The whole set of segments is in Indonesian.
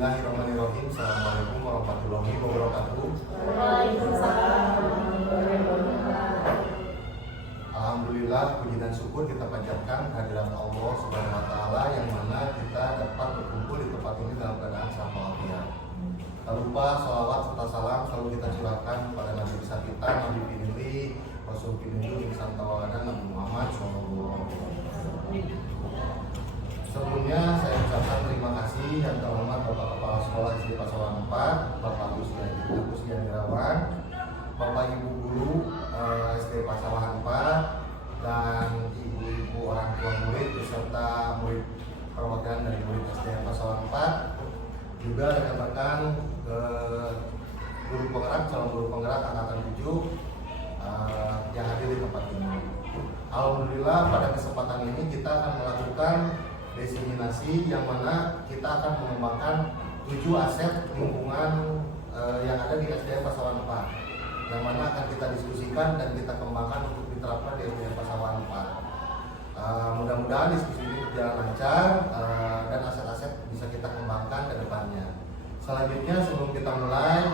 Bismillahirrahmanirrahim. Assalamualaikum warahmatullahi wabarakatuh. Waalaikumsalam warahmatullahi wabarakatuh. Alhamdulillah, puji dan syukur kita panjatkan kehadirat Allah Subhanahu wa taala yang mana kita dapat berkumpul di tempat ini dalam keadaan selamat walafiat. Tak lupa salawat serta salam selalu kita curahkan pada Nabi besar kita, Nabi Pinili, Rasul Pinili, Insan Tauladan Nabi Muhammad SAW. Sebelumnya saya ucapkan terima kasih yang terhormat Bapak Kepala Sekolah SD Pasawahan 4, Bapak Agus Yandirawan, Bapak Ibu Guru SD Pasawahan 4, dan Ibu-Ibu orang tua murid beserta murid perwakilan dari murid SD Pasawahan 4, juga rekan-rekan guru penggerak, calon guru penggerak angkatan 7 yang hadir di tempat ini. Alhamdulillah, pada kesempatan ini kita akan melakukan desiminasi yang mana kita akan mengembangkan 7 aset lingkungan yang ada di SDN Pasawahan 4, yang mana akan kita diskusikan dan kita kembangkan untuk diterapkan di SDN Pasawahan 4. Mudah-mudahan diskusi ini berjalan lancar dan aset-aset bisa kita kembangkan ke depannya. Selanjutnya sebelum kita mulai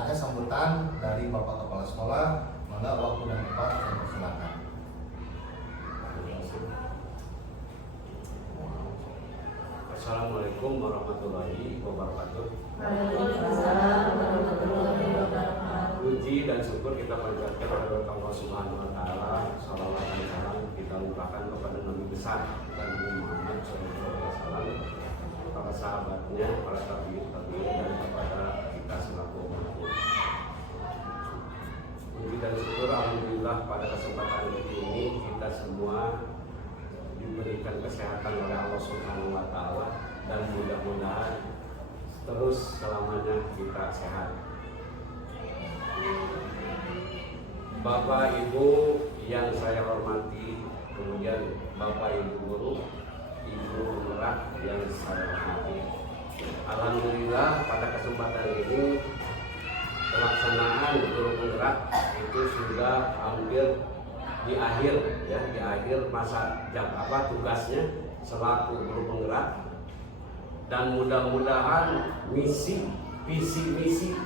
ada sambutan dari Bapak Kepala Sekolah. Maka waktu dan tempat saya persilakan. Assalamualaikum warahmatullahi wabarakatuh. Waalaikumsalam warahmatullahi wabarakatuh. Puji dan syukur kita panjatkan kepada Allah Subhanahu wa taala. Salawat dan salam kita limpahkan kepada Nabi besar Nabi Muhammad SAW, para sahabatnya, para tabi'in dan kepada kita selaku umat. Puji dan syukur alhamdulillah pada kesempatan ini kita semua diberikan kesehatan oleh Allah Subhanahu wa taala dan mudah-mudahan terus selamanya kita sehat. Bapak Ibu yang saya hormati, kemudian Bapak Ibu guru, Ibu penggerak yang saya hormati. Alhamdulillah pada kesempatan ini pelaksanaan guru penggerak itu sudah hampir di akhir masa tugasnya selaku guru penggerak, dan mudah-mudahan visi misi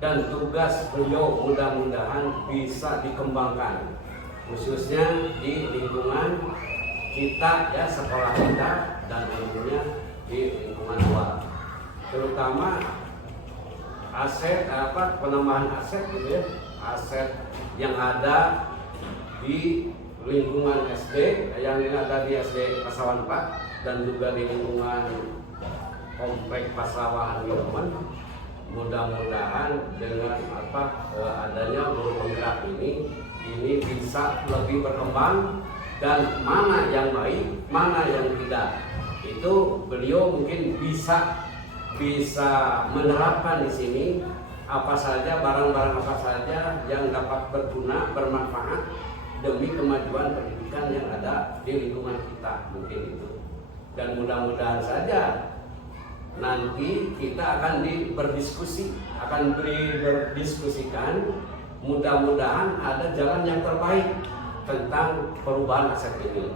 dan tugas beliau mudah-mudahan bisa dikembangkan khususnya di lingkungan kita sekolah kita dan tentunya di lingkungan luar, terutama aset penambahan aset aset yang ada di lingkungan SD yang ada di SD Pasawahan 4 dan juga di lingkungan komplek Pasawahan Milman. Mudah-mudahan dengan adanya guru penggerak ini bisa lebih berkembang, dan mana yang baik, mana yang tidak, itu beliau mungkin bisa menerapkan di sini apa saja, barang-barang apa saja yang dapat berguna, bermanfaat demi kemajuan pendidikan yang ada di lingkungan kita, mungkin itu. Dan mudah-mudahan saja nanti kita akan berdiskusikan, mudah-mudahan ada jalan yang terbaik tentang perubahan aset ini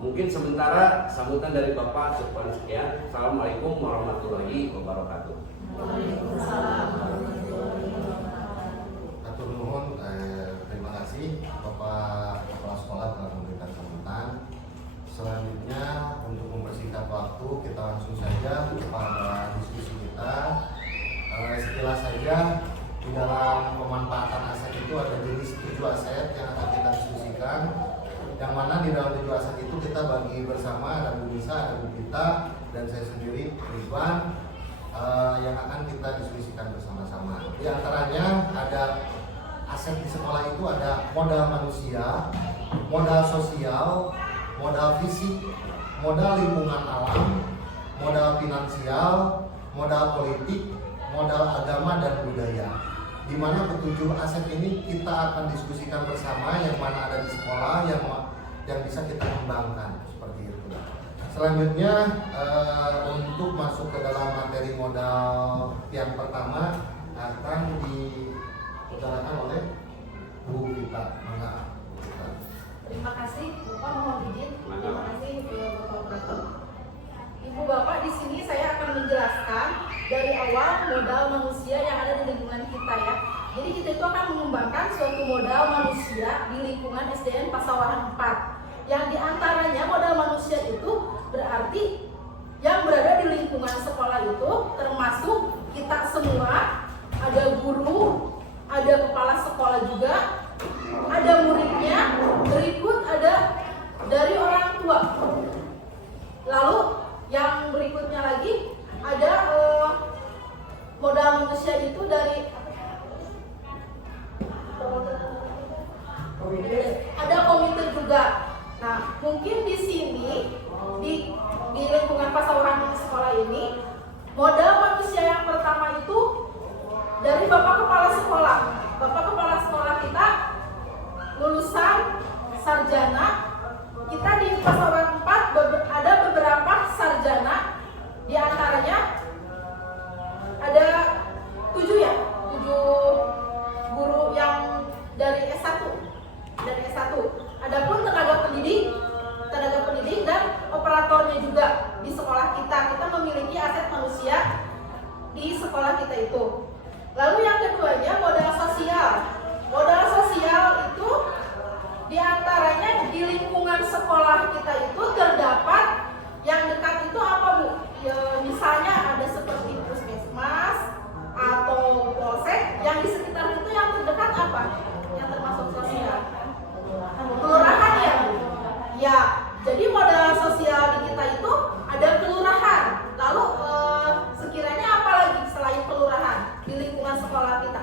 Mungkin sementara sambutan dari Bapak sekian. Assalamualaikum warahmatullahi wabarakatuh. Waalaikumsalam warahmatullahi wabarakatuh. Atur nuhun, terima kasih Bapak Kepala Sekolah telah memberikan sambutan. Selanjutnya untuk mempersingkat waktu kita langsung saja kepada diskusi kita. Sekilas saja di dalam pemanfaatan aset itu ada jenis 7 aset yang akan kita diskusikan. Yang mana di dalam 7 aset itu kita bagi bersama, ada Bu Nisa, ada Bu Gita, dan saya sendiri Ridwan, yang akan kita diskusikan bersama-sama. Di antaranya ada aset di sekolah itu ada modal manusia, modal sosial, modal fisik, modal lingkungan alam, modal finansial, modal politik, modal agama dan budaya. Di mana ketujuh aset ini kita akan diskusikan bersama, yang mana ada di sekolah yang bisa kita kembangkan seperti itu. Selanjutnya untuk masuk ke dalam materi modal yang pertama akan diutarakan oleh Bu Gita. Terima kasih Bapak, mohon izin. Terima kasih Bapak. Ibu Bapak, di sini saya akan menjelaskan lingkungan SDN Pasawahan 4. Yang diantaranya modal manusia itu berarti yang berada di lingkungan sekolah itu termasuk kita semua, ada guru, ada kepala sekolah juga, ada muridnya, berikut ada dari orang tua. Lalu yang berikutnya lagi ada modal manusia itu dari ada komite juga. Nah, mungkin di sini di lingkungan Pasawahan sekolah ini modal manusia yang pertama itu dari Bapak Kepala Sekolah. Bapak Kepala Sekolah kita lulusan sarjana. Kita di Pasawahan 4 ada beberapa sarjana, di antaranya ada 7 ya, 7 guru yang dari S1. Adapun tenaga pendidik dan operatornya juga di sekolah kita. Kita memiliki aset manusia di sekolah kita itu. Lalu yang keduanya modal sosial. Modal sosial itu diantaranya di lingkungan sekolah kita itu terdapat yang dekat itu apa Bu? Ya, misalnya ada seperti puskesmas atau polsek. Yang di sekitar itu yang terdekat apa? Yang termasuk sosial? Kelurahan ya Bu? Ya, jadi modal sosial di kita itu ada kelurahan. Lalu sekiranya apa lagi selain kelurahan di lingkungan sekolah kita?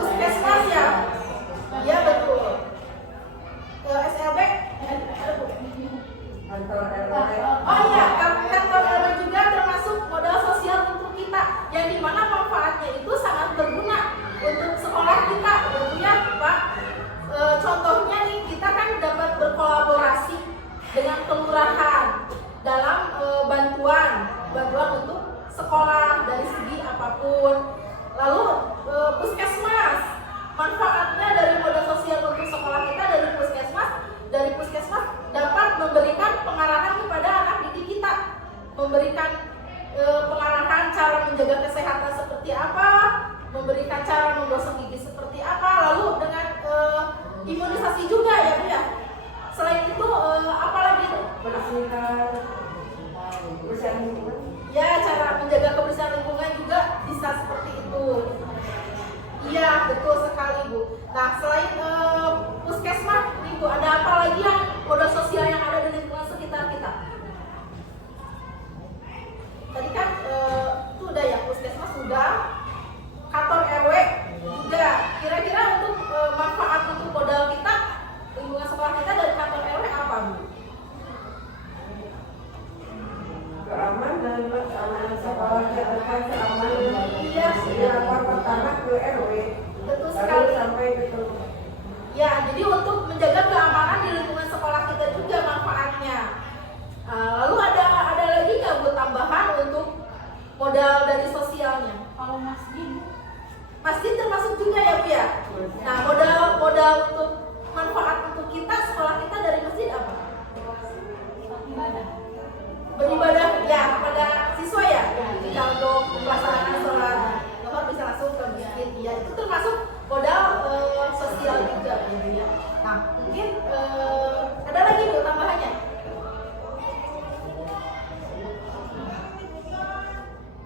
Puskesmas ya? Iya betul. SLB? Oh iya, kantor RW juga termasuk modal sosial untuk kita, yang dimana manfaatnya itu sangat berguna untuk sekolah kita. Tentunya Pak, contohnya nih kita kan dapat berkolaborasi dengan kelurahan dalam bantuan untuk sekolah dari segi apapun. Lalu puskesmas, manfaatnya dari modal sosial untuk sekolah kita dari puskesmas dapat memberikan pengarahan kepada anak didik kita, memberikan pengarahan cara menjaga kesehatan seperti apa, memberikan cara menggosok gigi seperti apa, lalu dengan imunisasi juga ya Bu ya. Selain itu apa lagi? Ya, cara menjaga kebersihan lingkungan juga bisa seperti itu. Iya, betul sekali Bu. Nah, selain puskesmas nih Bu, ada apa lagi yang modal sosial yang ada di lingkungan sekitar kita? Tadi kan itu udah ya, puskesmas sudah, kantor RW juga. Kira-kira untuk manfaat untuk modal kita, lingkungan sekolah kita dari kantor RW apa Bu? Keamanan sekolah kita kan keamanan. Iya, Lapor pertama ke RW. betul Lalu sekali. sampai ke kelurahan. Ya, jadi untuk menjaga keamanan di lingkungan sekolah kita juga manfaatnya. Lalu ada lagi nggak Bu tambahan untuk modal dari sosialnya? Kalau masjid, Masjid termasuk juga ya Bu ya. Nah, modal untuk manfaat untuk kita sekolah kita dari masjid apa? ibadah. Beribadah ya kepada siswa ya. Jika untuk pelaksanaan sholat Zuhur bisa langsung ke masjid, ya itu termasuk modal sosial juga ya. Nah, mungkin ada lagi Bu tambahannya?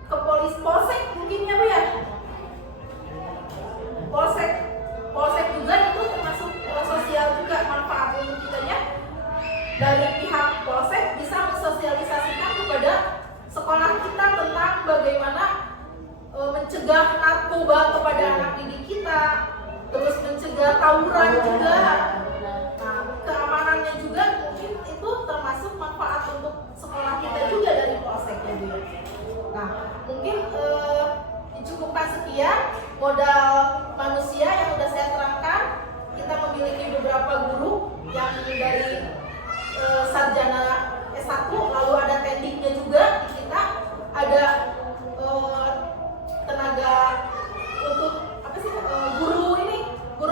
Ke polsek mungkin ya Bu ya. Polsek juga itu termasuk sosial juga, manfaat untuk kita ya. Dari pihak polsek bisa mensosialisasikan kepada sekolah kita tentang bagaimana mencegah narkoba kepada anak didik kita, terus mencegah tawuran juga. Nah, keamanannya juga mungkin itu termasuk manfaat untuk sekolah kita juga dari polsek ya Bu. Nah, mungkin dicukupkan sekian modal manusia yang sudah saya terangkan. Kita memiliki beberapa guru yang dari sarjana S1, lalu ada tekniknya juga di kita, ada tenaga untuk guru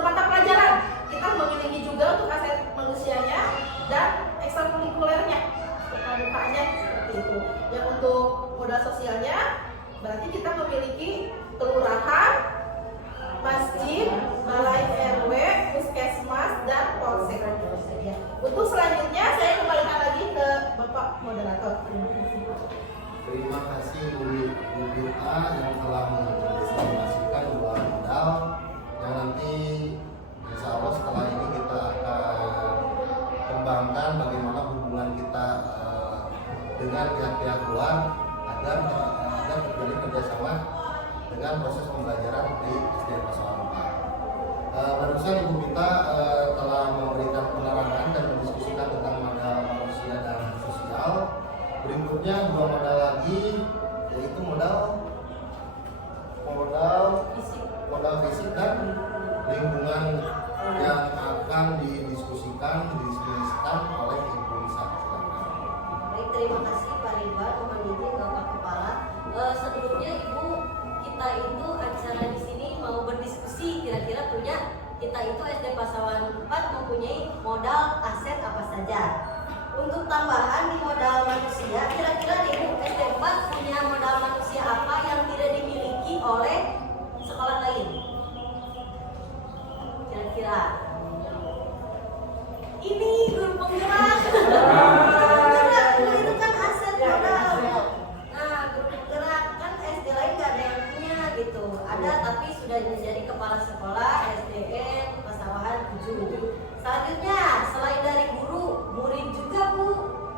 mata pelajaran. Kita memiliki juga untuk aset manusianya dan ekstrakurikulernya, pramukaannya seperti itu. Yang untuk modal sosialnya berarti kita memiliki kelurahan, masjid, Terima kasih Bu Bita yang telah mendistribusikan dua modal yang nanti insya Allah setelah ini kita akan kembangkan bagaimana hubungan kita dengan pihak-pihak luar agar terjadi kerjasama dengan proses pembelajaran di SDN Pasawahan 4. Barusan Ibu Bita telah memberikan penerangan dan mendiskusikan tentang modal manusia dan sosial. Berikutnya dua modal lagi, yaitu modal fisik dan lingkungan yang akan didiskusikan oleh Ibu Lisa. Baik, terima kasih Pak Ridwan. Mohon izin Bapak Kepala. Sebelumnya Ibu, kita itu acara di sini mau berdiskusi kira-kira kita itu SD Pasawahan 4 mempunyai modal aset apa saja. Untuk tambahan di modal manusia, kira-kira Ibu SD 4 punya modal manusia apa yang tidak dimiliki oleh sekolah lain? Kira-kira ini guru penggerak. Itu kan aset modal. Nah, guru penggerak kan SD lain nggak ada yang punya gitu. Ada tapi sudah menjadi kepala sekolah SDN Pasawahan 7. Selanjutnya, selain dari guru, murid juga Bu.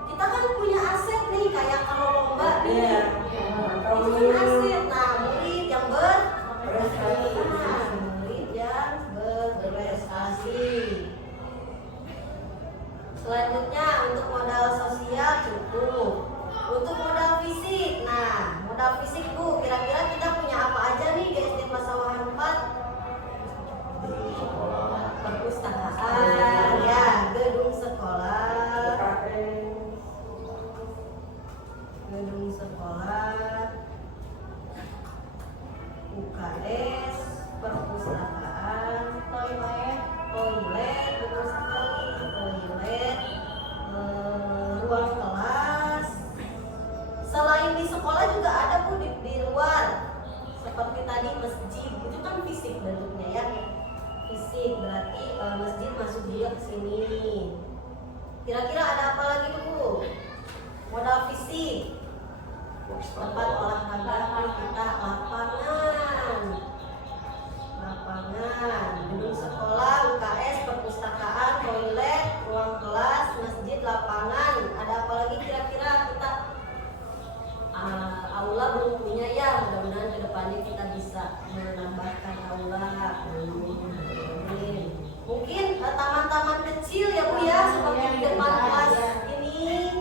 Kita kan punya aset nih, kayak kalau lomba nih. Itu kan aset. Nah, murid yang berprestasi. Murid yang berprestasi. Selanjutnya, untuk modal sosial cukup. Untuk modal fisik, nah modal fisik Bu, kira-kira kita punya apa aja nih di SD Pasawahan 4? Perpustakaan, ya, gedung sekolah, UKS, perpustakaan, toilet, betul sekali, toilet, ruang kelas. Selain di sekolah juga ada Bu di luar, seperti tadi masjid, itu kan fisik bentuknya ya. Fisik berarti masjid masuk juga ke sini. Kira-kira ada apa lagi Bu? Modal fisik, tempat olahraga kita, lapangan, gedung sekolah, UKS, perpustakaan, toilet, ruang kelas, masjid, lapangan. Ada apa lagi kira-kira kita? Aula belum punya ya, mudah-mudahan kedepannya kita bisa menambahkan aula. Mungkin taman-taman kecil ya Bu ya, seperti di depan kelas ini,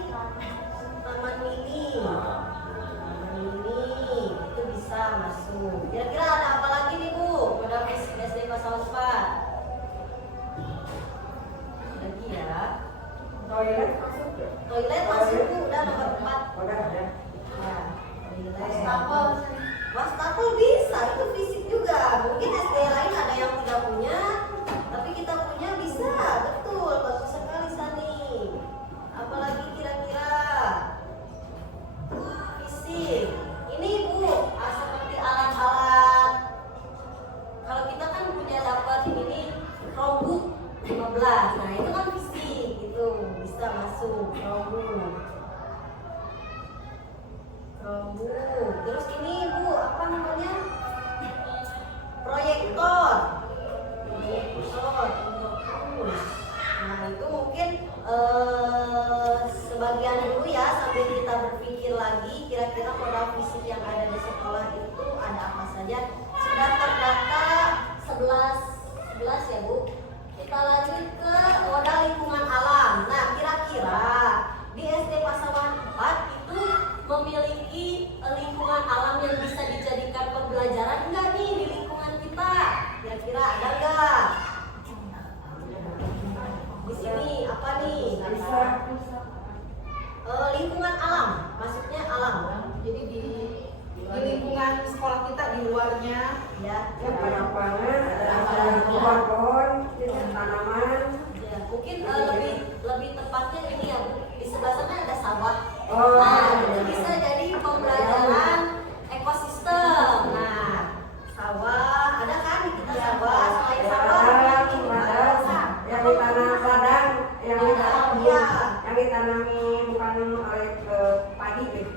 taman mini itu bisa masuk. Kira-kira ada apa lagi nih Bu? Modal fisik SD Pasawahan 4 lagi ya. Toilet masuk ya? Toilet masuk Bu, udah nomor 4. Udah ada. Ya, wastafel bisa, itu fisik juga. Mungkin SD lain ada yang tidak punya, tapi kita punya bisa, betul, bagus sekali Sani. Apalagi kira-kira fisik. Ini Bu, seperti alat-alat. Kalau kita kan punya dapat ini Chromebook 15, nah itu kan fisik, itu bisa masuk Chromebook. Terus ini Bu, apa namanya? Proyektor untuk kursus. Nah itu mungkin sebagian dulu ya, sambil kita berpikir lagi kira-kira modal fisik yang ada di sekolah itu ada apa saja. Sudah terdata 11 ya Bu. Kita lanjut ke modal lingkungan alam. Nah kira-kira di SD Pasawahan 4 itu memiliki lingkungan alam yang bisa dijadikan pembelajaran enggak nih di lingkungan kita? Kira-kira ada enggak? Di sini apa nih? Bisa. Lingkungan alam, maksudnya alam. Jadi di lingkungan sekolah kita, di luarnya Ya, Ada lapangan, ada pohon-pohon, tanaman. ya. Mungkin lebih tepatnya ini ya, Bu. Di sebelah sana ada sawah. Oh, Nah, itu bisa jadi pembelajaran ekosistem. Nah, sawah, ada kan di kita sawah, selain sawah yang ditanam ladang, ya. yang ditanami bukan oleh padi gitu.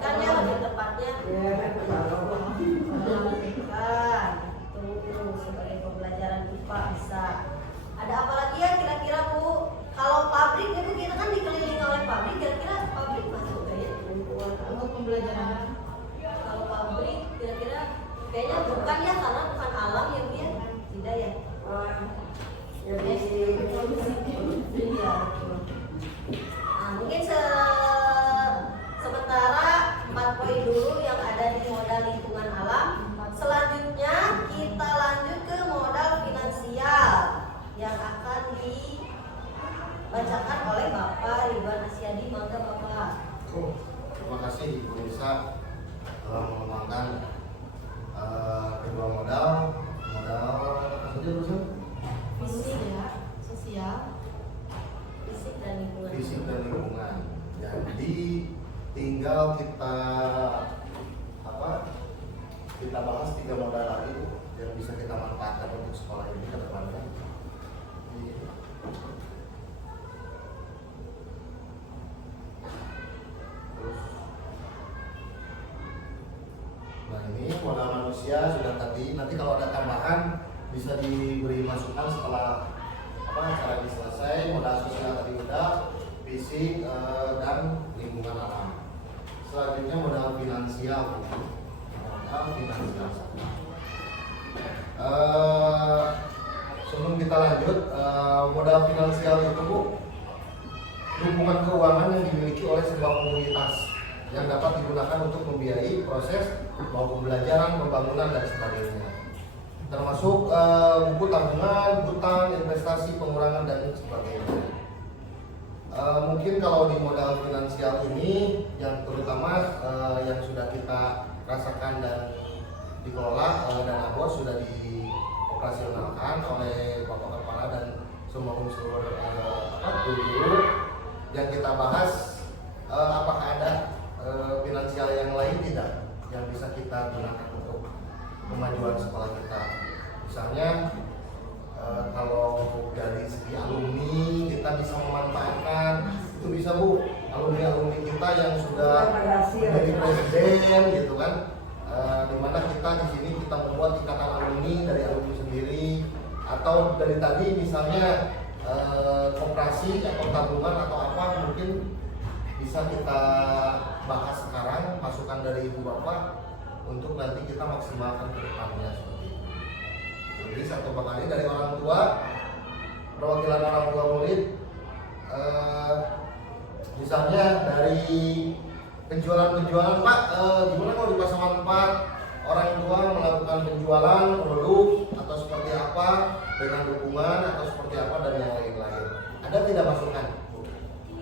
Kan ya lebih tepatnya Ya, kalau itu sebagai pembelajaran IPA bisa. Ada apa lagi ya kira-kira Bu? Kalau pabrik itu kita kan dikelilingi oleh pabrik, kira-kira pabrik masuk kayaknya Untuk pembelajaran kalau pabrik kira-kira kayaknya bukan ya karena bukan alam ya Bu ya, tidak ya? jadi Iya. Nah, mungkin sementara 4 poin dulu yang ada di modal lingkungan alam. Selanjutnya kita lanjut ke modal finansial yang akan dibacakan oleh Bapak Ridwan Asyadi. Mangga Bapak. Terima kasih Ibu Nisa telah mengembangkan kedua modal apa saja terusan? Fisik, sosial. fisik dan lingkungan. Fisik dan lingkungan. Jadi tinggal kita bahas 3 modal lagi yang bisa kita manfaatkan untuk sekolah ini ke depannya. Nah ini modal manusia sudah tadi. Nanti kalau ada tambahan bisa diberi masukan setelah acara ini selesai. Modal sosial tadi udah, fisik dan lingkungan alam. Selanjutnya modal finansial. Sebelum kita lanjut, modal finansial itu Bu, dukungan keuangan yang dimiliki oleh sebuah komunitas yang dapat digunakan untuk membiayai proses mau pembelajaran, pembangunan dan sebagainya, termasuk buku tabungan, hutang, investasi, pengurangan dan sebagainya. Mungkin kalau di modal finansial ini yang terutama yang sudah kita rasakan dan dikelola dana bos sudah dioperasionalkan oleh Bapak Kepala dan semua unsur guru yang kita bahas. Apakah ada finansial yang lain tidak yang bisa kita gunakan untuk kemajuan sekolah kita? Misalnya kalau dari segi alumni kita bisa memanfaatkan, itu bisa Bu, alumni kita yang sudah menjadi presiden gitu kan, dimana kita di sini kita membuat ikatan alumni dari alumni sendiri, atau dari tadi misalnya koperasi atau tabungan atau apa mungkin bisa kita bahas sekarang, masukan dari Ibu Bapak untuk nanti kita maksimalkan ke depannya seperti itu. Jadi satu kali dari orang tua, perwakilan orang tua murid, misalnya dari penjualan Pak, gimana kalau di pasaman 4 orang tua melakukan penjualan produk atau seperti apa dengan dukungan atau seperti apa dan yang lain-lain. Ada tidak masukan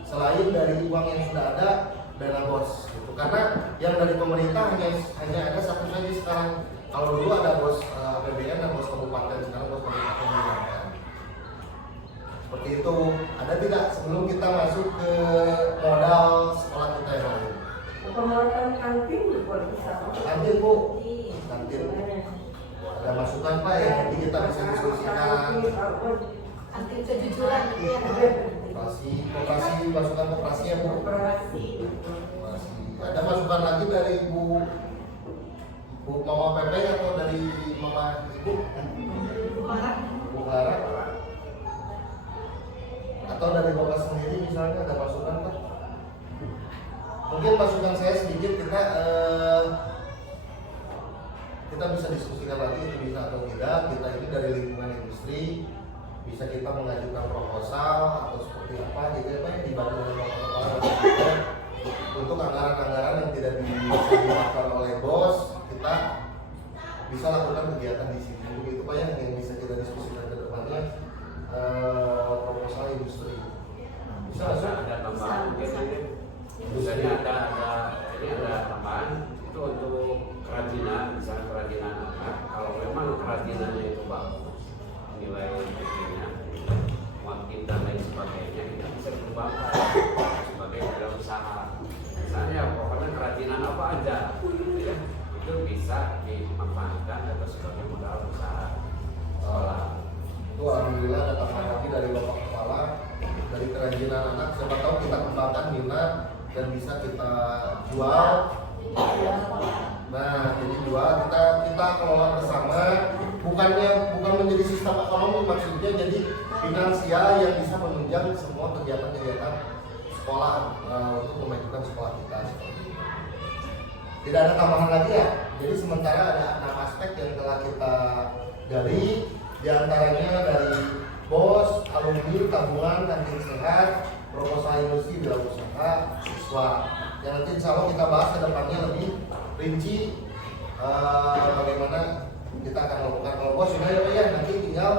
selain dari uang yang sudah ada dana bos gitu. Karena yang dari pemerintah hanya ada satu saja sekarang. Kalau dulu ada bos APBN dan bos kabupaten, sekarang bos kabupaten menjalankan. Seperti itu. Ada tidak sebelum kita masuk ke modal sekolah kita yang lain? pembuatan kantin boleh bisa. Kantin Bu, kantin. Ada masukan Pak ya, nanti kita bisa diskusikan. Kantin kejujuran gitu ya. Koperasi, masukan koperasi ya Bu. Koperasi. Ada masukan lagi dari Bu Mama Pepe atau dari Mama Ibu? Bu Clara. Atau dari Bapak sendiri misalnya ada masukan Pak? Mungkin masukan saya sedikit, kita bisa diskusikan lagi itu bisa atau tidak. Kita ini dari lingkungan industri, bisa kita mengajukan proposal atau seperti apa gitu ya Pak, dibantu oleh Bapak Kepala untuk anggaran-anggaran yang tidak bisa dilakukan oleh bos, kita bisa lakukan kegiatan di sini. Begitu Pak yang bisa kita diskusikan ke depannya, proposal industri. Bisa ada tambahan mungkin misalnya ada tambahan itu untuk kerajinan, misalnya kerajinan anak. Kalau memang kerajinannya itu bagus, nilai nya motif dan lain sebagainya, kita bisa dikembangkan sebagai wirausaha. Misalnya pokoknya kerajinan apa aja gitu ya, itu bisa dimanfaatkan atau sebagai modal usaha sekolah. Itu alhamdulillah ada tambahan lagi dari Bapak Kepala dari kerajinan anak. Siapa tahu kita kembangkan minat dan bisa kita jual. Nah, jadi jual kita kelola bersama, bukan menjadi sistem ekonomi, maksudnya jadi finansial yang bisa menunjang semua kegiatan-kegiatan sekolah untuk memajukan sekolah kita seperti itu. Tidak ada tambahan lagi ya. Jadi sementara ada 6 aspek yang telah kita gali, diantaranya dari BOS, alumni, tabungan, kantin sehat, proposal industri, wirausaha, siswa. Yang nanti insya Allah kita bahas ke depannya lebih rinci bagaimana kita akan melakukan. Kalau BOS sudah ya, nanti tinggal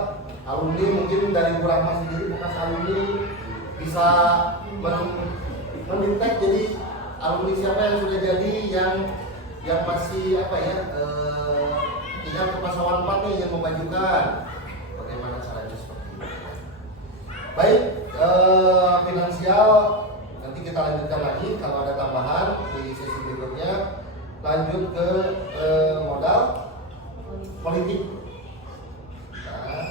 alumni, mungkin dari Bu Rahma sendiri bekas alumni bisa mendetek jadi alumni siapa yang sudah jadi, yang masih apa ya, tinggal ke pasawan 4 nih yang memajukan bagaimana caranya seperti itu. Baik, finansial nanti kita lanjutkan lagi kalau ada tambahan di sesi berikutnya. Lanjut ke modal politik. Nah,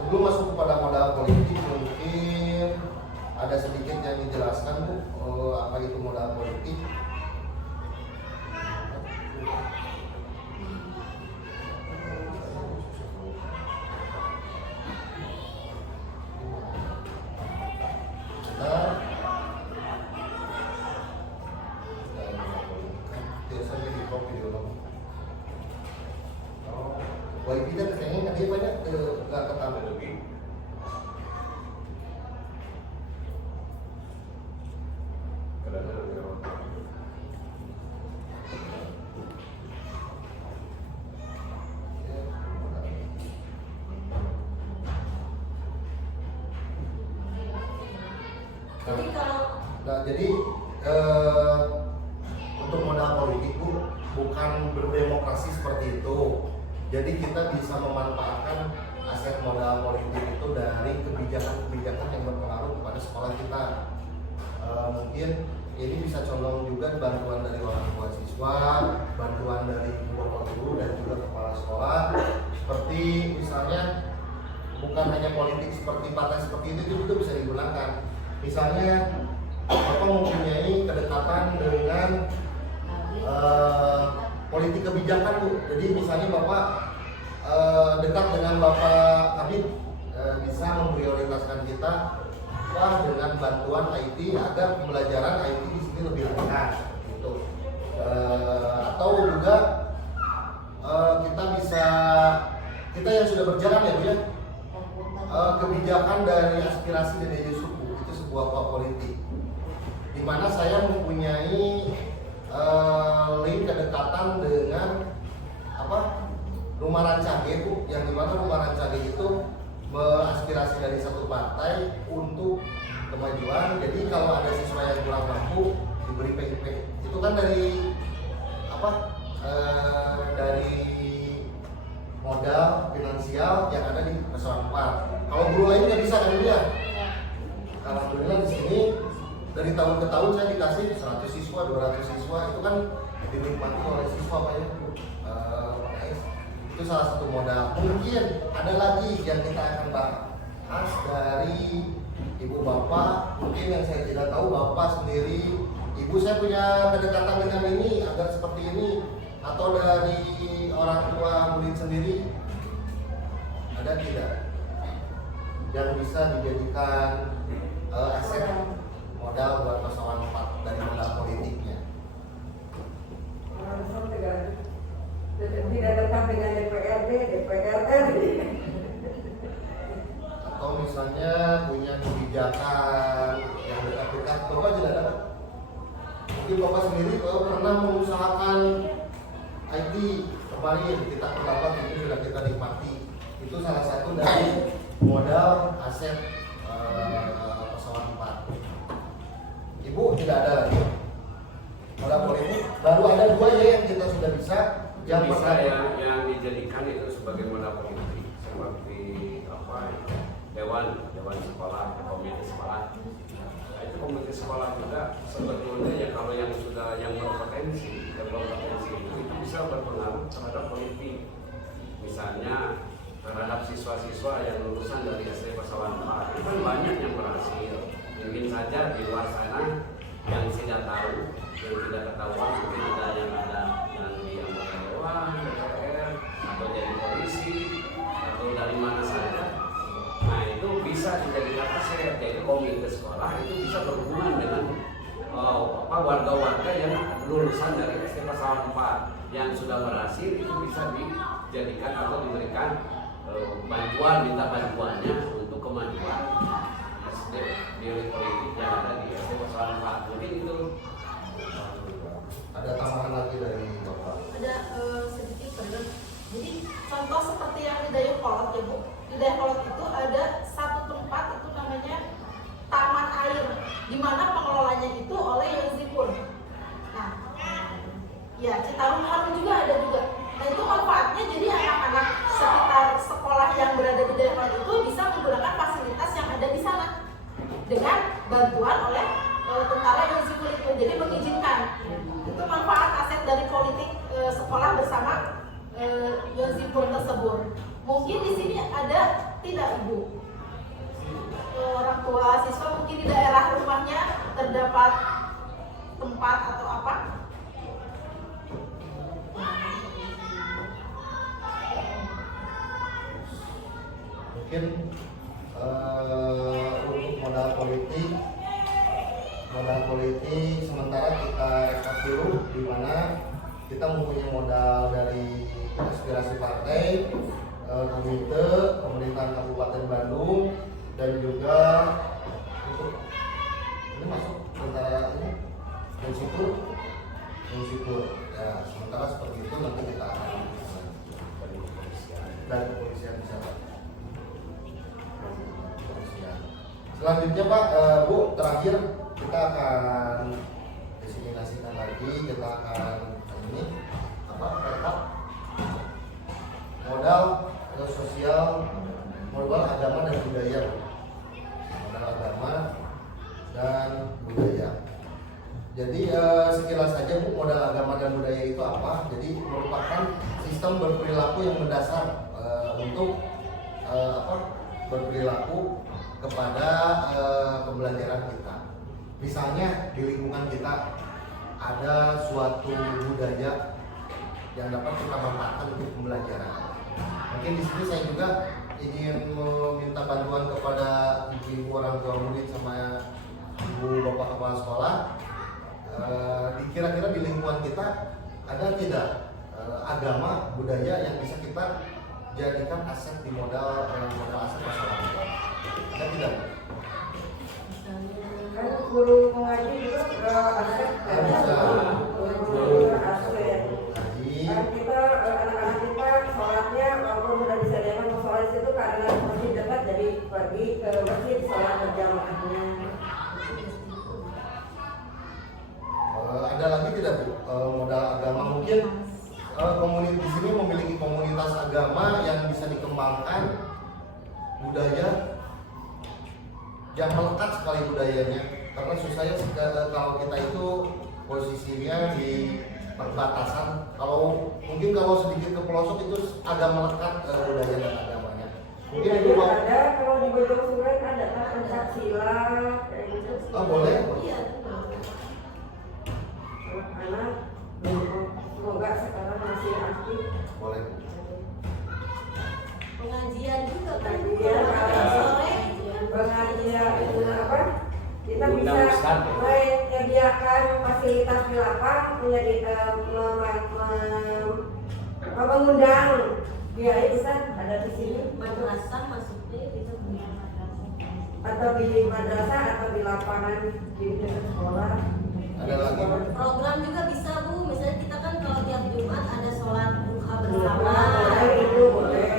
sebelum masuk kepada modal politik, mungkin ada sedikit yang dijelaskan Bu, apa itu modal politik. Wajib kita kayaknya dia banyak nggak ketahui lebih. Jadi untuk modal politik Bu, bukan berdemokrasi seperti itu. Jadi kita bisa memanfaatkan aset modal politik itu dari kebijakan-kebijakan yang berpengaruh kepada sekolah kita. Mungkin ini bisa condong juga bantuan dari orang tua siswa, bantuan dari bapak guru dan juga kepala sekolah. Seperti misalnya bukan hanya politik seperti partai seperti itu juga bisa digunakan. Misalnya Bapak mempunyai kedekatan dengan politik kebijakan Bu. Jadi misalnya Bapak dekat dengan Bapak Habib, bisa memprioritaskan kita dengan bantuan IT agar pembelajaran IT di sini lebih lancar gitu. Atau juga kita yang sudah berjalan ya Bu ya, kebijakan dari aspirasi dan daya suku itu sebuah politik, di mana saya mempunyai link kedekatan dengan Rumah Rancage Bu, yang dimana Rumah Rancage itu aspirasi dari satu partai untuk kemajuan. Jadi kalau ada siswa yang kurang mampu diberi PIP, itu kan dari dari modal finansial yang ada di pasawan 4. Kalau guru lain nggak bisa kan dia? Alhamdulillah di sini dari tahun ke tahun saya dikasih 100 siswa, 200 siswa, itu kan dinikmati oleh siswa Pak ya. Itu salah satu modal. Mungkin ada lagi yang kita akan bahas dari ibu bapak, mungkin yang saya tidak tahu bapak sendiri, ibu saya punya kedekatan dengan ini agar seperti ini, atau dari orang tua murid sendiri, ada tidak yang bisa dijadikan aset modal buat pasawan 4 dari modal politiknya? Tidak datang dengan DPRD. Atau misalnya punya kebijakan yang dekat-dekat, Bapak tidak dapat. Mungkin Bapak sendiri pernah mengusahakan IT kemarin, kita terdapat itu sudah kita nikmati. Itu salah satu dari modal aset pasawan 4. Ibu tidak ada lagi modal politik, baru ada 2 ya yang kita sudah bisa. Yang bisa yang dijadikan itu sebagai modal politik, seperti dewan sekolah, komite sekolah. Nah, itu komite sekolah juga sebetulnya ya, kalau yang sudah yang berpotensi itu bisa berpengaruh terhadap politik. Misalnya terhadap siswa-siswa yang lulusan dari SD Pasawan 4 itu kan banyak yang berhasil. Mungkin saja di luar sana yang tidak tahu, yang tidak ketahuan, mungkin ada yang di anggota dewan, DPR, atau jadi polisi, atau dari mana saja. Nah itu bisa dijadikan aset. Jadi komite sekolah itu bisa berhubungan dengan warga-warga yang lulusan dari SD Pasawan 4 yang sudah berhasil, itu bisa dijadikan atau diberikan bantuan, minta bantuannya untuk kemajuan SD di politik yang ada di SD Pasawan 4. Mungkin itu. Ada tambahan lagi dari Bapak? Ada sedikit benar. Jadi contoh seperti yang di Dayakolot ya Bu. Di Dayakolot itu ada satu tempat itu namanya Taman Air, di mana pengelolanya itu oleh Yozipur. Nah, ya Citarum Harum juga ada juga. Nah itu manfaatnya jadi anak-anak sekitar sekolah yang berada di daerah itu bisa menggunakan fasilitas yang ada di sana dengan bantuan oleh tentara Yozipur itu. Jadi mengizinkan. Itu manfaat aset dari politik sekolah bersama Yozipur tersebut. Mungkin di sini ada tidak Ibu? Orang tua siswa mungkin di daerah rumahnya terdapat tempat atau apa? Mungkin untuk modal politik sementara kita rekap dulu di mana kita mempunyai modal dari aspirasi partai, komite, pemerintahan Kabupaten Bandung, dan juga untuk ini masuk sementara ini Yozipur. Ya, sementara seperti itu nanti kita akan dari kepolisian bisa Pak. Selanjutnya Pak, Bu, terakhir kita akan diseminasikan lagi, kita akan ini rekap modal sosial, modal agama dan budaya. Modal agama dan budaya. Jadi sekilas saja Bu, modal agama dan budaya itu apa? Jadi merupakan sistem berperilaku yang mendasar untuk berperilaku kepada pembelajaran kita. Misalnya di lingkungan kita ada suatu budaya yang dapat kita manfaatkan untuk pembelajaran. Mungkin di sini saya juga ingin meminta bantuan kepada ibu orang tua murid sama ibu bapak kepala sekolah. Kira-kira di lingkungan kita ada tidak agama budaya yang bisa kita jadikan aset di modal aset masyarakat? Ada tidak? Kan guru mengaji juga aset. Guru aset. Kan kita anak-anak kita sholatnya walaupun sudah disediakan sholat itu karena masih dekat jadi pergi ke masjid sholat berjamaahnya. Ada lagi tidak Bu modal agama? Mungkin komunitas di sini memiliki komunitas agama yang bisa dikembangkan budaya yang melekat sekali budayanya, karena susahnya kalau kita itu posisinya di perbatasan. Kalau sedikit ke pelosok itu agak melekat budaya dan agamanya. Mungkin itu ada kalau di Bojong Sungai ada kan pencak silat kayak gitu. Oh boleh. Iya. Anak semoga sekarang masih aktif. Boleh. Pengajian juga kan Pengajian, sore. Pengajian itu apa? Kita Undang bisa Ustaz. menyediakan fasilitas di lapang, mengundang dia bisa ada di sini Madrasah masuknya kita punya atau di madrasah atau di lapangan di dekat sekolah. Ada lagi? program juga bisa Bu, misalnya kita kan kalau tiap Jumat ada sholat duha bersama. Boleh itu boleh.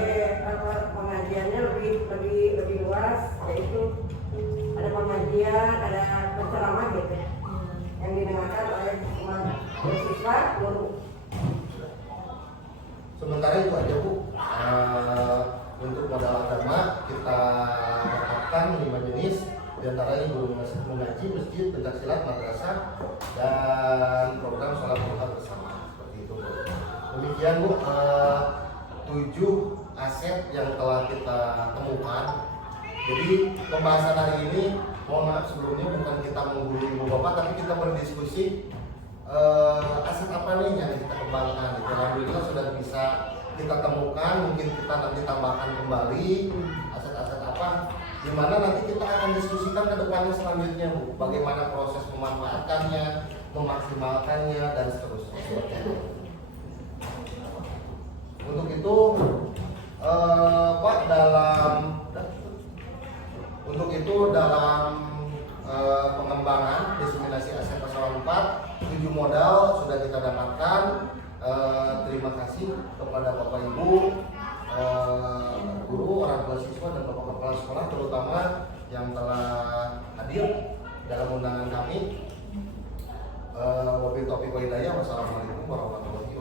Pengajiannya lebih luas, yaitu ada pengajian, ada penceramah gitu yang didengarkan oleh semua siswa guru. Sementara itu aja Bu. Untuk modal agama kita dapatkan 5 jenis, diantaranya guru mengaji, masjid, pencaksilat, madrasah, dan program sholat duha bersama. Seperti itu Bu. Demikian Bu, 7 aset yang telah kita temukan. Jadi pembahasan hari ini, mohon maaf sebelumnya bukan kita menggurui ibu bapak, tapi kita berdiskusi aset apa nih yang kita kembangkan. Alhamdulillah sudah bisa kita temukan, mungkin kita nanti tambahkan kembali aset-aset apa, di mana nanti kita akan diskusikan ke depannya selanjutnya, Bu, bagaimana proses memanfaatkannya, memaksimalkannya dan seterusnya. Untuk itu Pak, dalam pengembangan diseminasi aset pasaran 4, 7 modal sudah kita dapatkan. Terima kasih kepada Bapak Ibu guru, orang tua siswa dan Bapak Kepala Sekolah terutama yang telah hadir dalam undangan kami. Wabillahi taufiq wal hidayah. Wassalamualaikum warahmatullahi wabarakatuh.